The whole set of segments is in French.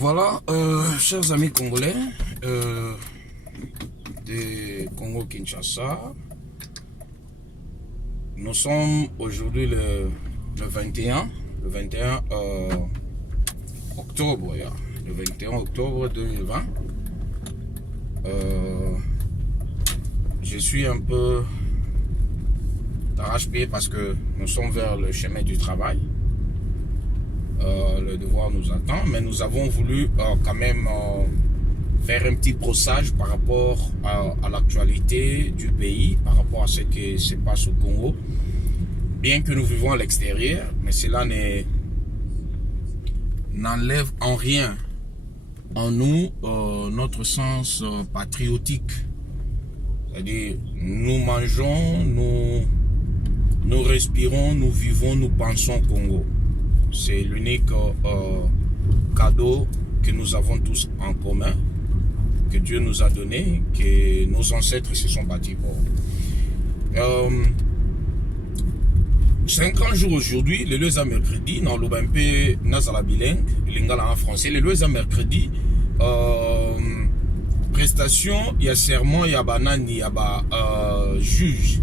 Voilà, chers amis congolais de Congo-Kinshasa, nous sommes aujourd'hui le 21 octobre, le 21 octobre 2020. Je suis un peu d'arrache-pied parce que nous sommes vers le chemin du travail. Le devoir nous attend, mais nous avons voulu quand même faire un petit brossage par rapport à l'actualité du pays, par rapport à ce qui se passe au Congo. Bien que nous vivons à l'extérieur, mais cela n'enlève en rien en nous notre sens patriotique. C'est-à-dire, nous mangeons, nous respirons, nous vivons, nous pensons Congo. C'est l'unique cadeau que nous avons tous en commun, que Dieu nous a donné, que nos ancêtres se sont bâtis pour. 50 jours aujourd'hui, le leza mercredi, dans l'Obampe, Nazala bilingue, l'ingala en français, le leza mercredi, prestation, il y a serment, il y a banani, il y a juge,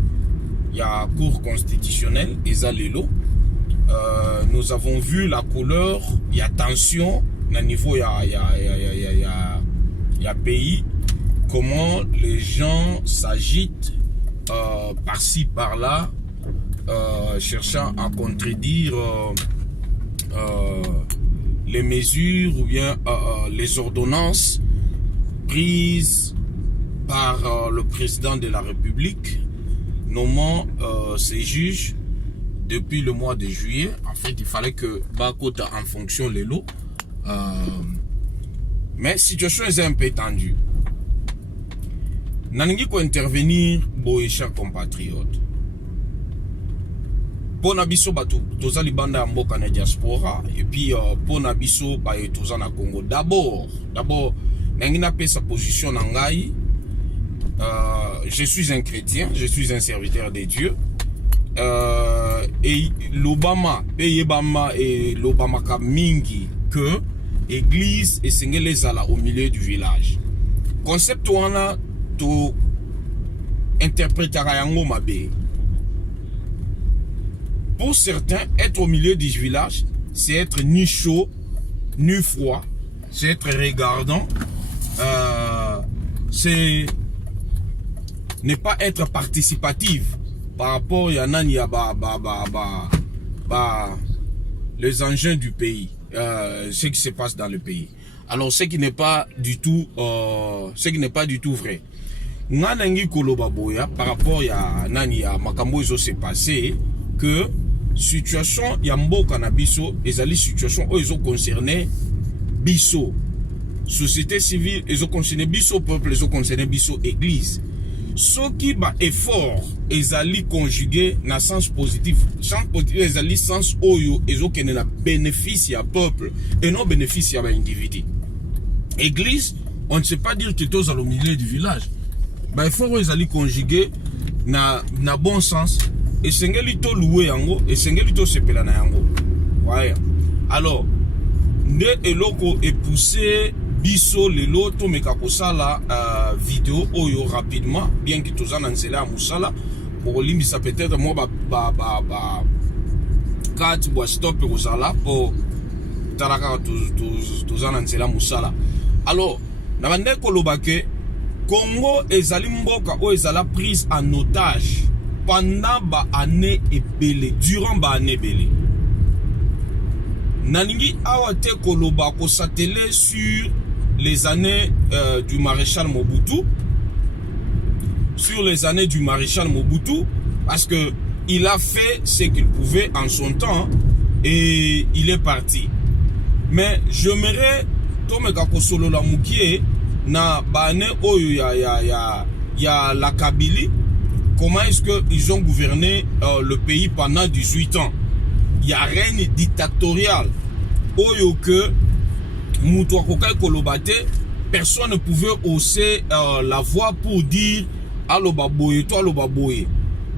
il y a cour constitutionnelle, et ça l'élo. Nous avons vu la couleur, il y a tension, à niveau il y a pays, comment les gens s'agitent par-ci, par-là, cherchant à contredire les mesures ou bien les ordonnances prises par le président de la République, nommant ces juges. Depuis le mois de juillet, en fait, il fallait que Bakota en fonction les lots. Mais la situation est un peu tendue. Nangi ko intervenir, boy, chers compatriotes. Pour Nabiso, toza libanda mboka na diaspora, et puis pour Nabiso, toza na Congo. D'abord, nangi na pe sa position nangai. Je suis un chrétien, je suis un serviteur de Dieu. Et l'Obama et l'Obama Kamingi que église et Sengelezala au milieu du village. Concept wana to interprétera yango mabe. Pour certains, être au milieu du village, c'est être ni chaud, ni froid, c'est être regardant, c'est ne pas être participatif. Par rapport à les engins du pays, ce qui se passe dans le pays. Alors ce qui n'est pas du tout vrai. Nganangi koloba boya par rapport à makambo iso s'est passé que situation ya mboka na biso ezali situation o iso concerné biso société civile, iso concerné biso peuple, iso concerné biso église. Ce qui ba effort ezali conjugué na sens positif, sens positif ezali sens oyo ezokene na bénéfice ya peuple et non bénéfice ya ba individu. Église, on ne sait pas dire que tous au milieu du village. Ba effort ezali conjugué na bon sens et sengeli to louer yango et sengeli to sepela na yango. Ouais. Alors, nde eloko est poussé biso lelo to meka kosala vidéo oyo rapidement bien que tozana nzela musala pour limbisa peut-être moi kat bo stop kozala pour taraka tozana nzela musala. Alors na bande koloba ke Congo ezali mboka o ezala prise en otage pendant ba année ebele, durant ba année ebele. Naningi awa te koloba ko satellé sur les années du maréchal Mobutu, parce que il a fait ce qu'il pouvait en son temps et il est parti. Mais j'aimerais tomeka kosolo la mukie na bane oyo ya la Kabylie. Comment est-ce que ils ont gouverné le pays pendant 18 ans? Il y a règne dictatorial oyo que personne ne pouvait hausser la voix pour dire aloba boye to aloba boye.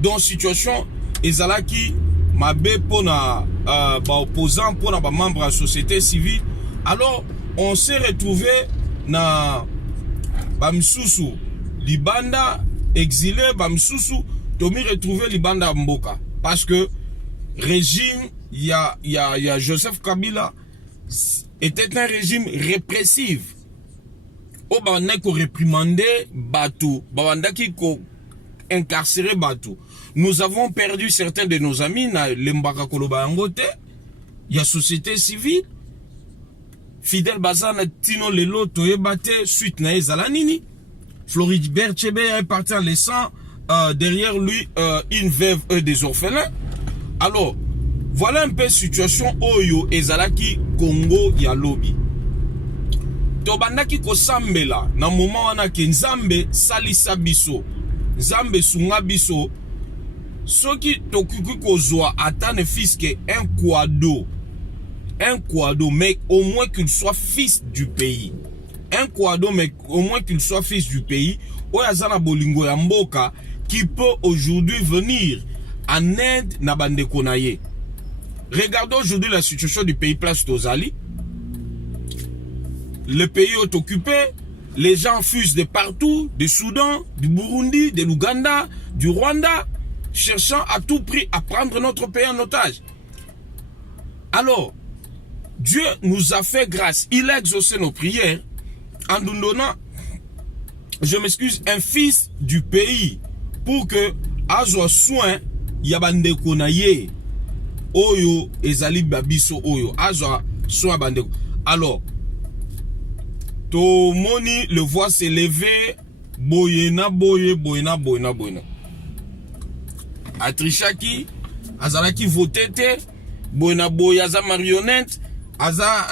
Donc situation ezalaki mabe pona ba opposant pona ba membre de la société civile. Alors on s'est retrouvé na bamsusu libanda exilé, bamsusu tomi retrouvé libanda mboka parce que régime il y a Joseph Kabila était un régime répressif. O banda ko réprimander Batou, banda ki ko incarcérer Batou. Nous avons perdu certains de nos amis na lembaka koloba yangote. Il y a société civile. Fidel Bazana Tino Lelo Toyebate suite na Ezalanini. Floribert Chebe est parti en laissant derrière lui une veuve et des orphelins. Alors, voilà un peu la situation Oyo Ezalaki Congo ya lobby. Tobandaki ko sambela na moment wana ke Nzambe salisa biso. Nzambe sunga biso. Soki tokuki kozwa atane fiske un quado. Un quado, mais au moins qu'il soit fils du pays. Un quado, mais au moins qu'il soit fils du pays. Oyazana bolingo ya mboka qui peut aujourd'hui venir en aide na bande konaye. Regardons aujourd'hui la situation du pays place Tozali. Le pays est occupé, les gens fusent de partout, du Soudan, du Burundi, de l'Ouganda, du Rwanda, cherchant à tout prix à prendre notre pays en otage. Alors, Dieu nous a fait grâce, il a exaucé nos prières en nous donnant, je m'excuse, un fils du pays pour que, à soin, yabande konaye. Oyo ezali babiso oyo azwa soin bande. Alors to moni le voit s'élever boyena boyena. Atrishaki azalaki votete boyena aza marionnette aza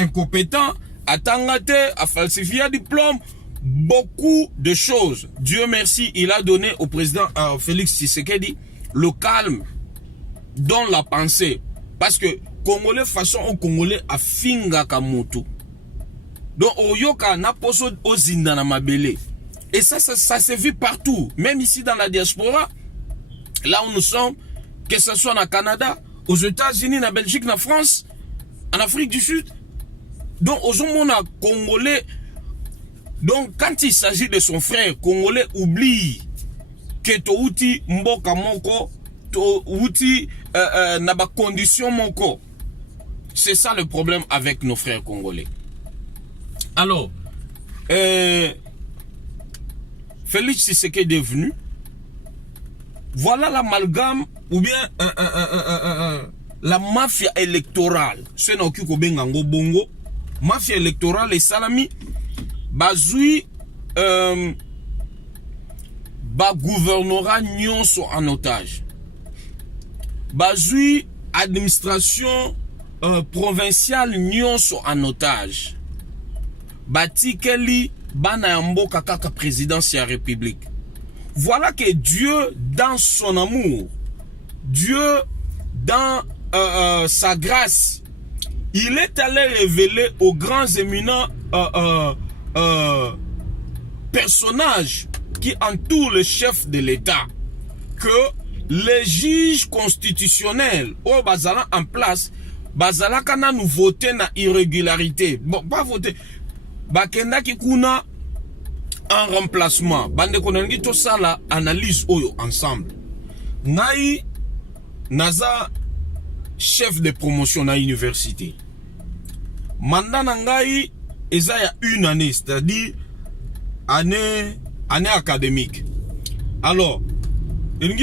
incompétent atangate a falsifié diplôme, beaucoup de choses. Dieu merci, il a donné au président Félix Tshisekedi le calme dans la pensée, parce que Congolais façon au Congolais a finga kamoto. Donc oyoka na poso ozinda na mabele. Et ça se vit partout, même ici dans la diaspora, là où nous sommes, que ce soit au Canada, aux États-Unis, en Belgique, en France, en Afrique du Sud. Donc aux hommes Congolais, donc quand il s'agit de son frère Congolais, oublie que touti mboka moko outil n'a pas condition mon corps. C'est ça le problème avec nos frères congolais. Alors, Félix Tshisekedi est venu. Voilà l'amalgame ou bien la mafia électorale. C'est nos kukobengango bongo. Mafia électorale et salami. Bazui ba gouvernorat nyonso en otage. Bazui administration provinciale nyonso en otage. Batikeli bana mboka kaka présidence ya république. Voilà que Dieu dans son amour, Dieu dans sa grâce, il est allé révéler aux grands éminents personnages qui entourent le chef de l'État que les juges constitutionnels au bazala en place, bazala kana nous voter na irrégularité. Bon, pas voter. Bakenda ki kuna en remplacement. Bande konangi to sala analyse oyo ensemble. Ngai naza chef de promotion na université. Mandat na ngai eza ya une année, c'est-à-dire année académique. Alors, dès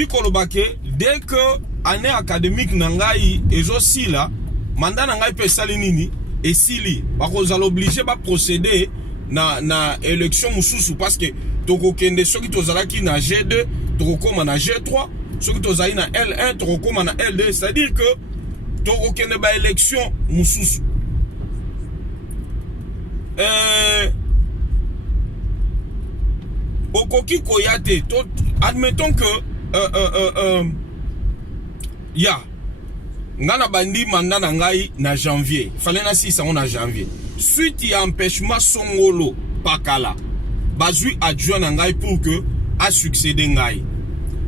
que année académique nangai ezosi la mandat nangai pe salinini et sili bakozala obligé ba procéder na élection mususu parce que toko kende soki tozalaki na G2 toko koma na G3 soki tozali na L1 toko koma na L2, c'est-à-dire que toko kende ba élection mususu. Okoki koyate, admettons que ngana bandi mandat na ngai na janvier, fallait na 6 ans na janvier. Suite y empêchement songolo pakala. Bazui adjoint na ngai pour que a succéder ngai.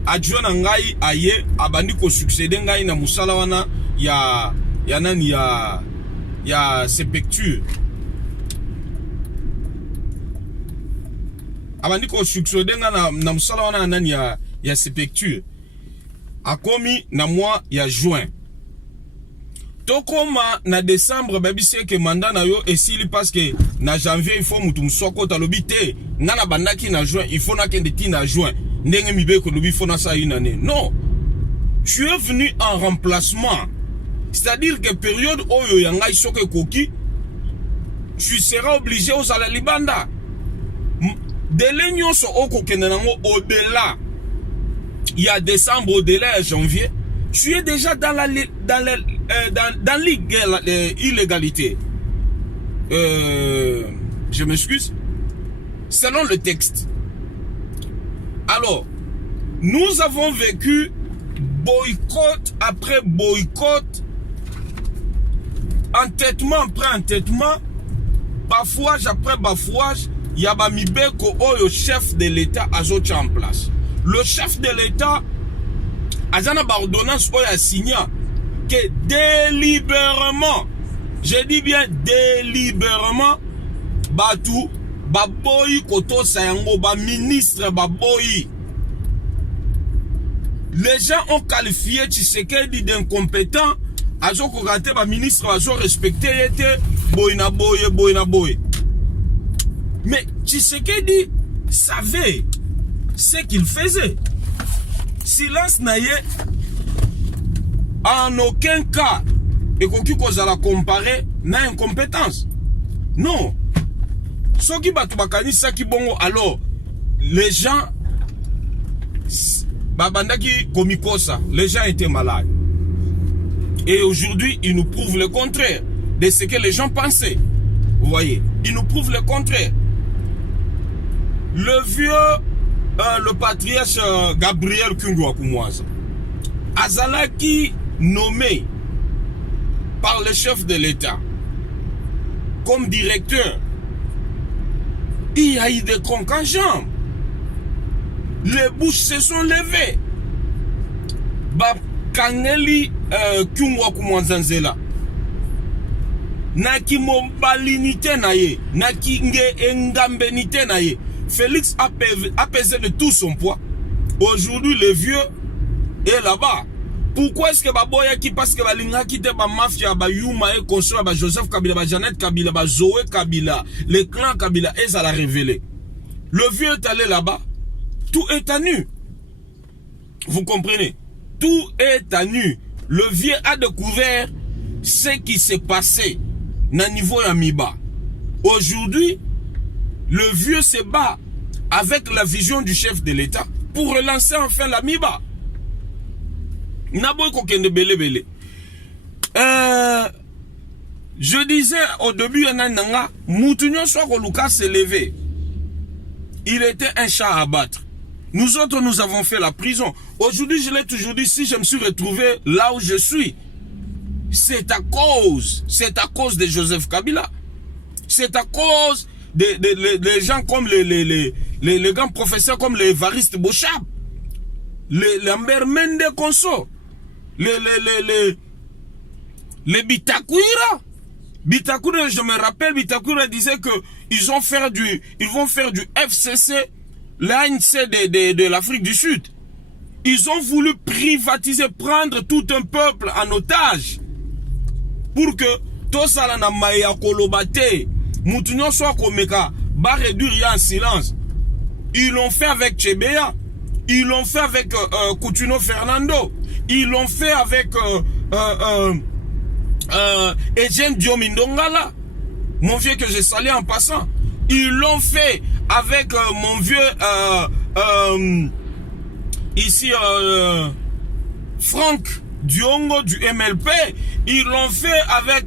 Adjoint na ngai aye abandi ko succéder ngai na musala wana ya nani ya Sepecture. abandi ko succéder na musala wana nani ya sépulture akomi na mois ya juin. Tokoma na décembre babi c'est que mandat na yo esili parce que na janvier il faut mutu musoko talobi te ngana bandaki na juin il faut na kende ti na juin ndenge mibeko lobi faut na sa une année. Non, tu es venu en remplacement, c'est-à-dire que période oyo yanga isoke koki tu seras obligé aux ala libanda délai nyonso oko kende nango au-delà il y a décembre, au-delà à janvier, tu es déjà dans l'illégalité. Je m'excuse. Selon le texte. Alors, nous avons vécu boycott après boycott, entêtement après entêtement, bafouage après bafouage, il y a Bamibeko Oyo, chef de l'État, azotia en place. Le chef de l'État, Azana Bardonnance Oyo a signé que délibérément, je dis bien délibérément, Batou, Baboyi Koto Sayango, ba ministre Baboyi. Les gens ont qualifié Tshisekedi d'incompétent, Azo Kogate, ba ministre, Azo respecté, était Boyna Boye, Boyna Boye. Mais Tshisekedi savait ce qu'il faisait. Silence naye, en aucun cas, et qu'on la comparer, n'a incompétence. Non. Ce qui batubakani, ça qui bon, alors, les gens, babandaki komikosa, les gens étaient malades. Et aujourd'hui, ils nous prouvent le contraire de ce que les gens pensaient. Vous voyez, ils nous prouvent le contraire. Le vieux, le patriarche Gabriel Kungwa-Kumwaza, Azalaki nommé par le chef de l'État comme directeur, il y a eu des conques en jambes. Les bouches se sont levées. Kangeli Kungwa-Kumwaza Naki mombalinité naye, naki nge engambenité naye. Félix a pesé de tout son poids. Aujourd'hui, le vieux est là-bas. Pourquoi est-ce que Baboya qui passe que Balinga qui te ba mafia, ba Yuma et consort, ba Joseph Kabila, ba Jeannette Kabila, ba Zoé Kabila, les clans Kabila, et ça l'a révélé. Le vieux est allé là-bas. Tout est à nu. Vous comprenez? Tout est à nu. Le vieux a découvert ce qui s'est passé na niveau Yamiba. Aujourd'hui, le vieux se bat avec la vision du chef de l'État pour relancer enfin la Miba. Je disais au début, Moutounion Luka s'est levé. Il était un chat à abattre. Nous autres, nous avons fait la prison. Aujourd'hui, je l'ai toujours dit, si je me suis retrouvé là où je suis, c'est à cause de Joseph Kabila. C'est à cause des gens comme les grands professeurs comme les Evariste Bochab, les Lambert Mende Conso, les Bitakoura. Bitakoura, je me rappelle, Bitakoura disait que ils vont faire du FCC, l'ANC de l'Afrique du Sud. Ils ont voulu privatiser, prendre tout un peuple en otage pour que Tosala na Maya Kolobate Moutounion soit Komeka va réduire en silence. Ils l'ont fait avec Chebea. Ils l'ont fait avec Coutinho Fernando. Ils l'ont fait avec Etienne Diomindongala, mon vieux que j'ai salé en passant. Ils l'ont fait avec mon vieux ici Franck Diongo du MLP. Ils l'ont fait avec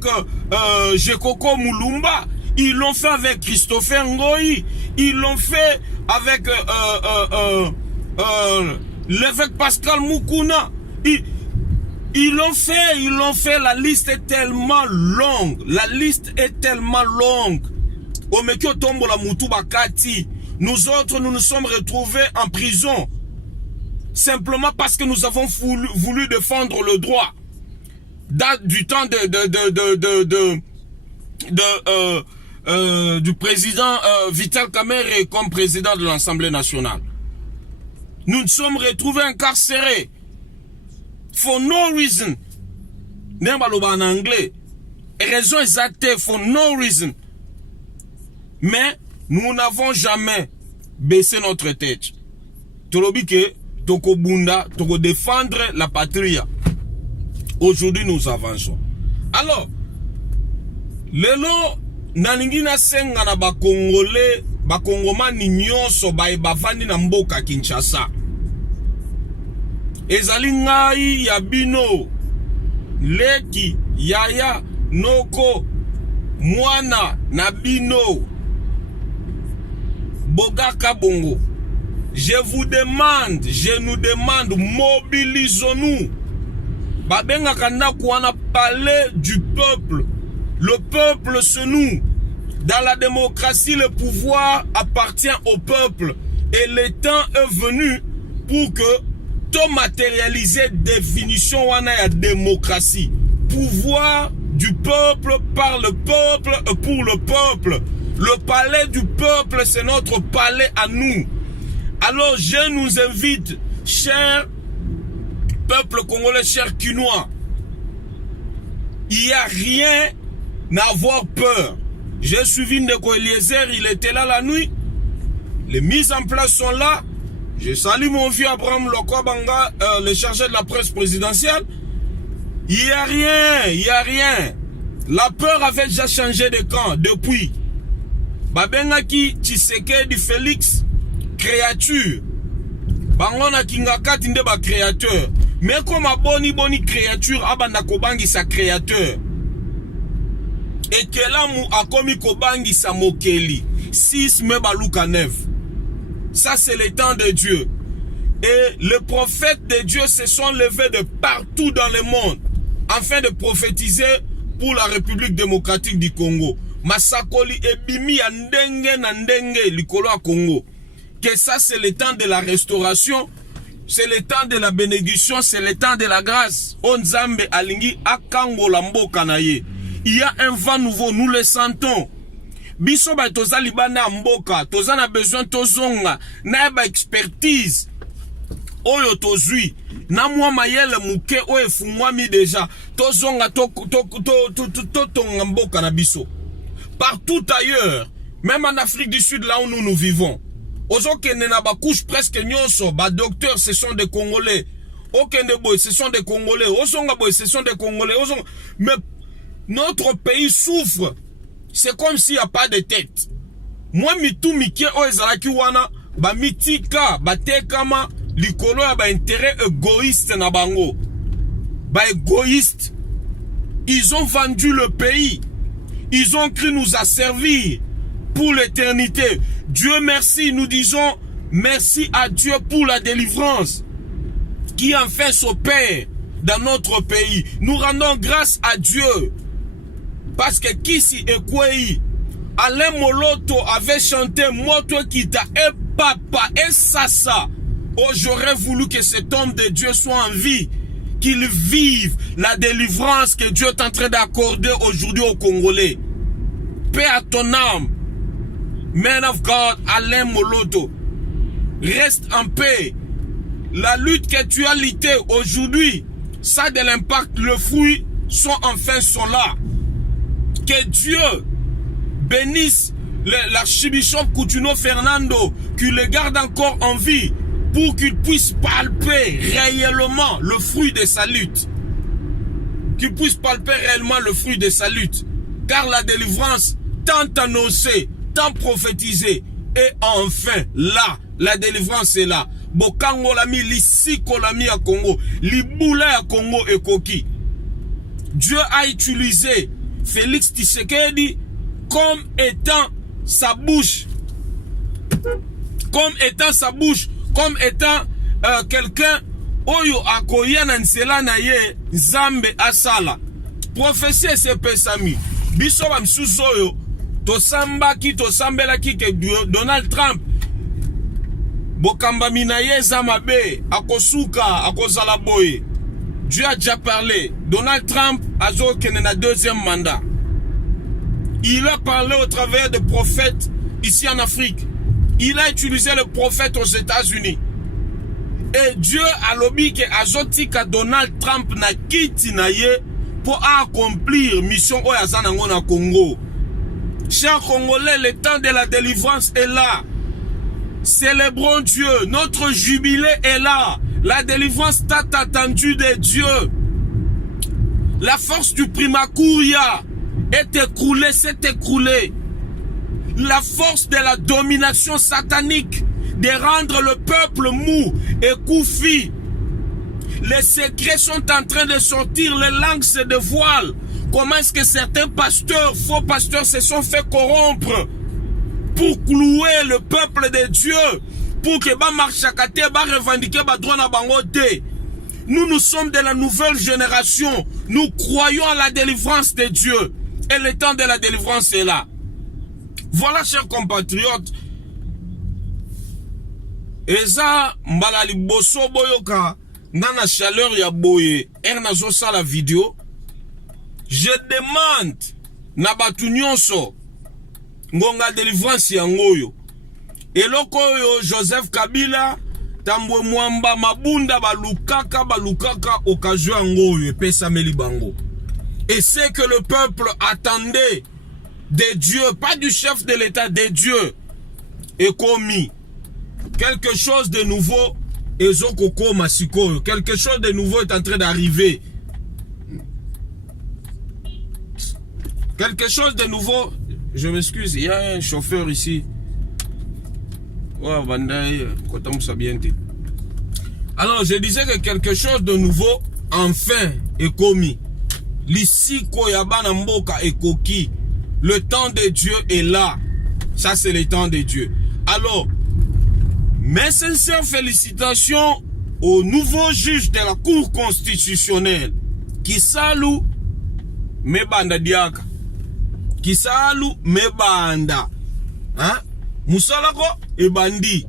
Jekoko Moulumba. Ils l'ont fait avec Christopher Ngoyi. Ils l'ont fait avec l'évêque Pascal Moukouna. Ils l'ont fait. La liste est tellement longue. La liste est tellement longue. Omekyo Tombola Moutuba Kati. Nous autres, nous nous sommes retrouvés en prison. Simplement parce que nous avons voulu défendre le droit. Du temps du président Vital Kamerhe comme président de l'Assemblée nationale. Nous nous sommes retrouvés incarcérés for no reason. En anglais, raison exacte for no reason. Mais nous n'avons jamais baissé notre tête. Tolobike, toko bunda, toko défendre la patrie. Aujourd'hui, nous avançons. Alors, lelo nalingi na senga na bakongole, bakongomani nyonso bavandi na mboka Kinshasa. Ezali ngai ya bino, Leki, Yaya, Noko, Mwana, Nabino, Bogaka Bongo. Je vous demande, je nous demande, mobilisons-nous. Babenga kanda kouana palais du peuple. Le peuple c'est nous. Dans la démocratie, le pouvoir appartient au peuple. Et le temps est venu pour que tout matérialiser définition wana ya démocratie. Pouvoir du peuple, par le peuple et pour le peuple. Le palais du peuple, c'est notre palais à nous. Alors je nous invite, chers peuple congolais, chers Kinois, il n'y a rien à avoir peur. J'ai suivi Ndeko Eliezer, il était là la nuit. Les mises en place sont là. Je salue mon vieux Abraham Lokwabanga, le chargé de la presse présidentielle. Il n'y a rien, il n'y a rien. La peur avait déjà changé de camp depuis. Babengaki Tshisekedi Félix, créature. Bangona Kingakati nde ba créateur. Mais comme a boni créature, abanda kobangi sa créateur. Et que là mou akomi kobangi sa mokeli. 6 me baluka 9. Ça c'est le temps de Dieu. Et les prophètes de Dieu se sont levés de partout dans le monde afin de prophétiser pour la République démocratique du Congo. Masakoli ebimi ya ndenge na ndenge likolo ya Congo. Que ça c'est le temps de la restauration, c'est le temps de la bénédiction, c'est le temps de la grâce. Onzambe alingi akango la mboka na ye. Il y a un vent nouveau, nous le sentons. Biso ba toza libana mboka, toza na besoin tozonga, na ba expertise. Oyo tozui, na mwa mayele muke oyo fumwami déjà, tozonga tonga mboka na biso. Partout ailleurs, même en Afrique du Sud, là où nous vivons. Ozokende na ba couche presque nyonso, ba docteurs ce sont des Congolais. Okende boy ce sont des Congolais. Ozonga boy ce sont des Congolais. Mais notre pays souffre. C'est comme s'il n'y a pas de tête. Moi mitu mikie o ezalaki wana ba mitika ba tekama likolo ya ba intérêt égoïste na bango. Ba égoïste. Ils ont vendu le pays. Ils ont cru nous asservir pour l'éternité. Dieu merci, nous disons merci à Dieu pour la délivrance qui enfin s'opère dans notre pays. Nous rendons grâce à Dieu parce que Kisi Ekwei, Alain Moloto avait chanté Moto Kita et Papa et Sasa. Oh, j'aurais voulu que cet homme de Dieu soit en vie, qu'il vive la délivrance que Dieu est en train d'accorder aujourd'hui aux Congolais. Paix à ton âme. Man of God, Alain Moloto, reste en paix. La lutte que tu as luttée aujourd'hui, ça a de l'impact, le fruit sont là. Que Dieu bénisse l'archibishop Coutinho Fernando, qu'il le garde encore en vie pour qu'il puisse palper réellement le fruit de sa lutte. Qu'il puisse palper réellement le fruit de sa lutte. Car la délivrance, tant annoncée, tant prophétisé, et enfin là, la délivrance est là. Bokango lami, lisiko lami à Congo, liboula à Congo et Koki. Dieu a utilisé Félix Tshisekedi comme étant sa bouche, comme étant quelqu'un oyo akoya na nsela na ye Zambe asala. Prophétie se pesami. Biso ba msusu oyo tosambelaki ke Donald Trump bokamba minaye zamabe akosuka akozala boye. Dieu a déjà parlé. Donald Trump a kene na deuxième mandat. Il a parlé au travers de prophètes ici en Afrique. Il a utilisé le prophète aux États-Unis. Et Dieu a lobby que azotika Donald Trump na kiti na ye pour accomplir mission oyazanango na Congo. Chers Congolais, le temps de la délivrance est là. Célébrons Dieu. Notre jubilé est là. La délivrance tant attendue de Dieu. La force du Primakouria est écroulée, s'est écroulée. La force de la domination satanique de rendre le peuple mou et couffis. Les secrets sont en train de sortir, les langues se dévoilent. Comment est-ce que certains pasteurs, faux pasteurs, se sont fait corrompre pour clouer le peuple de Dieu, pour que ba marchakate, ba revendiquer ba droit na bangote. Nous sommes de la nouvelle génération. Nous croyons à la délivrance de Dieu. Et le temps de la délivrance est là. Voilà, chers compatriotes. Eza mbala liboso boyoka nana chaleur ya boye ernazo sa la vidéo. Je demande na batu nyonso ngonga délivrance ya ngoyo. Eloko yo Joseph Kabila tambwe mwamba mabunda balukaka occasion ngoyo pesa meli bango. Et c'est que le peuple attendait de Dieu, pas du chef de l'État, de Dieu est commis. Quelque chose de nouveau, quelque chose de nouveau est en train d'arriver. Quelque chose de nouveau, je m'excuse, il y a un chauffeur ici. Alors, je disais que quelque chose de nouveau, enfin, est commis. L'ici, Koyabana Mboka est coquille. Le temps de Dieu est là. Ça, c'est le temps de Dieu. Alors, mes sincères félicitations au nouveau juge de la Cour constitutionnelle. Kisalu Mebanda Diaka. Kisalu Mebanda. Hein? Moussalako et Bandi.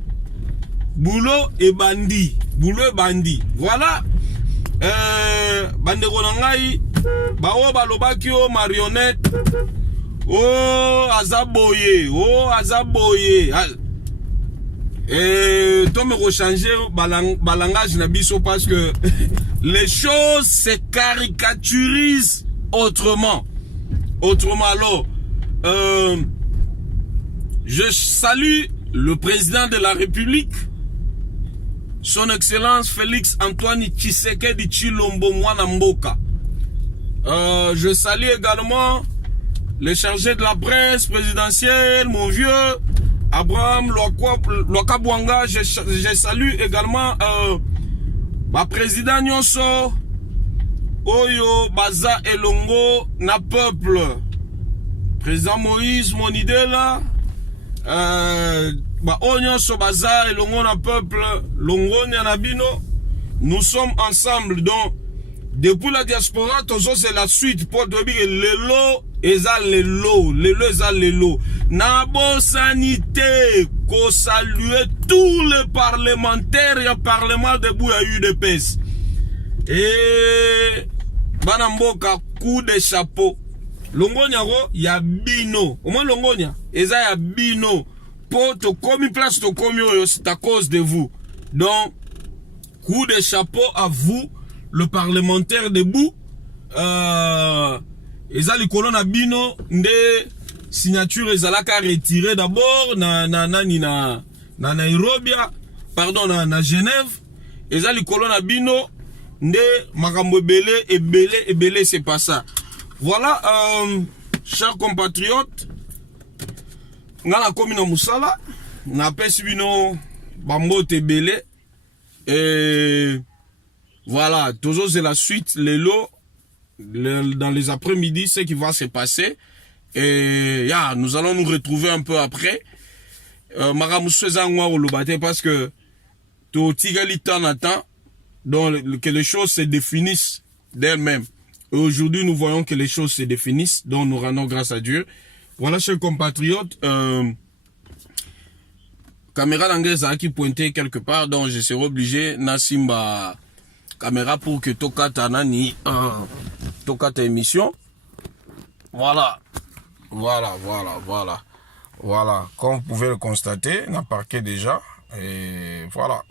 Boulot et Bandi. Boulot et Bandi. Voilà. Bande Ronangai. Bao Balobakio marionnette. Oh, Azaboye. Oh, Azaboye. Et toi me rechanger balangage nabiso parce que les choses se caricaturisent autrement. Alors, je salue le président de la République, son Excellence Félix Antoine Tshisekedi Tshilombo Mwana Mboka. Je salue également le chargé de la presse présidentielle, mon vieux Abraham Lwakabwanga. Je salue également ma président Nyonso Oyo Baza Elongo na peuple. Président Moïse mon idée là. Nyonso Baza Elongo na peuple. Longo Nyanabino. Nous sommes ensemble. Donc depuis la diaspora, c'est la suite pour dire lelo eza lelo eza lelo. Nabo sanité, ko saluer tous les parlementaires et parlement de Bouya UDPS. Et Banamboka coup de chapeau. Longonia ro ya bino. Au moins Longonia eza ya bino. Pour te commis place to commis c'est à cause de vous. Donc coup de chapeau à vous. Le parlementaire debout, ezali kolona bino nde signature ezalaka retiré d'abord na Nairobi, pardon na Genève, ezali kolona bino nde makambo ebele c'est pas ça. Voilà, chers compatriotes, ngala komi na musala na pesi bino bambote ebele et voilà, toujours c'est la suite, dans les après-midi, ce qui va se passer. Et nous allons nous retrouver un peu après. Parce que donc que les choses se définissent d'elles-mêmes. Et aujourd'hui, nous voyons que les choses se définissent, donc nous rendons grâce à Dieu. Voilà, chers compatriotes, caméra d'anglaise qui pointait quelque part, donc je serai obligé, Nassimba caméra pour que Tokata Nani Tokata émission. Voilà. Voilà. Comme vous pouvez le constater, on a parqué déjà. Et voilà.